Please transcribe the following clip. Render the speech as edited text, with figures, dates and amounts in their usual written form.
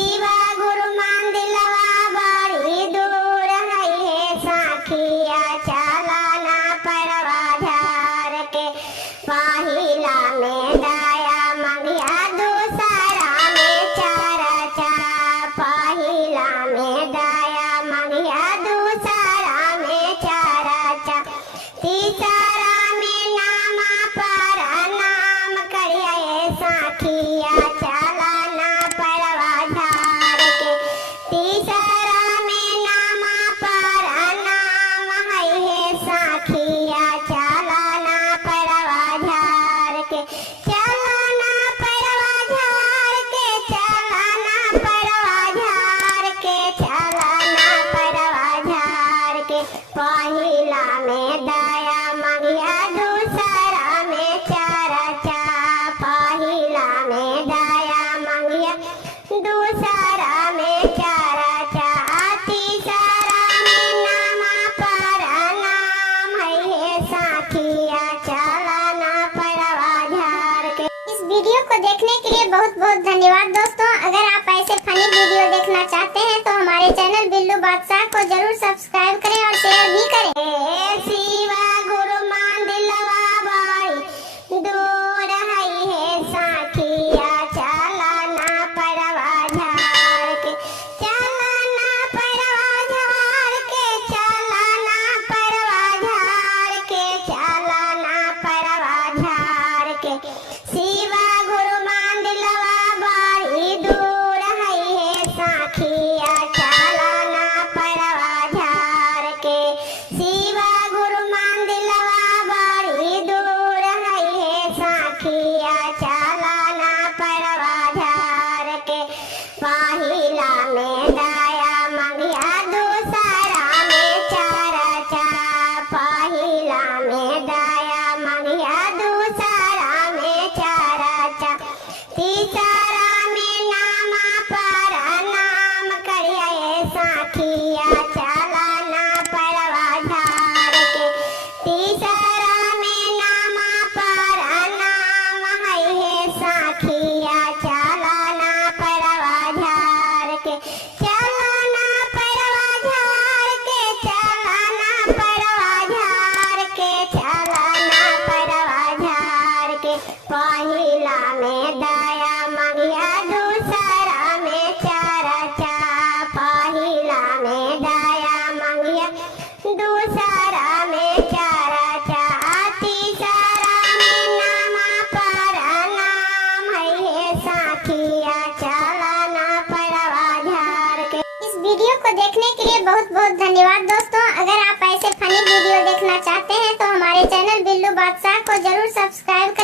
शिवा गुरु मंदिलवा बड़ी दूर है साखिया चलाना परवा झार के पहिला में दाया मंगिया दूसरा में चरचा पहिला में दाया मंगिया दूसरा में चरचा तीसरा में नामा पर नाम करिए साखिया चलाना परवा झार के तीसरा में नामा पर नाम है साखिया चलाना परवा झार के चलाना परवा झार के चलाना परवा झार के चलाना परवा झार के पहिला में दाया मंगिया दूसरा में चरचा पहिला में दाया मंगिया दूसरा में चरचा तीसरा में नामा पर नाम है साखिया चलाना परवा झार के। इस वीडियो को देखने के लिए बहुत बहुत धन्यवाद दोस्तों। अगर आप ऐसे फनी वीडियो देखना चाहते हैं तो हमारे चैनल बिल्लू बादशाह को जरूर सब्सक्राइब करें और शेयर भी करें। शिवा गुरु मंदिलवा बड़ी दूर है साखिया चलाना परवा झार के चलाना परवा झार के चलाना परवा झार के चलाना परवा झार के शिवा गुरु मंदिलवा बड़ी दूर है साखिया चलाना परवा झार के शिवा गुरु मंदिलवा बड़ी दूर है साखिया चलाना परवा झार के पहिला में दाया मंगिया दूसरा में चरचा पहिला में दाया मंगिया दूसरा में चरचा तीसरा में नामा पर नाम करिए साखिया चलाना परवा झार के तीसरा में नामा पर नाम है साखिया चलाना परवा झार के चलाना परवा झार के चलाना परवा झार के चलाना परवा झार के पहिला में दाया मंगिया दूसरा में चरचा पहिला में दाया मंगिया दूसरा में चरचा तीसरा में नामा पर नाम है साखिया चलाना परवा झार के। इस वीडियो को देखने के लिए बहुत बहुत धन्यवाद दोस्तों। अगर आप ऐसे फनी वीडियो देखना चाहते हैं तो हमारे चैनल बिल्लू बादशाह को जरूर सब्सक्राइब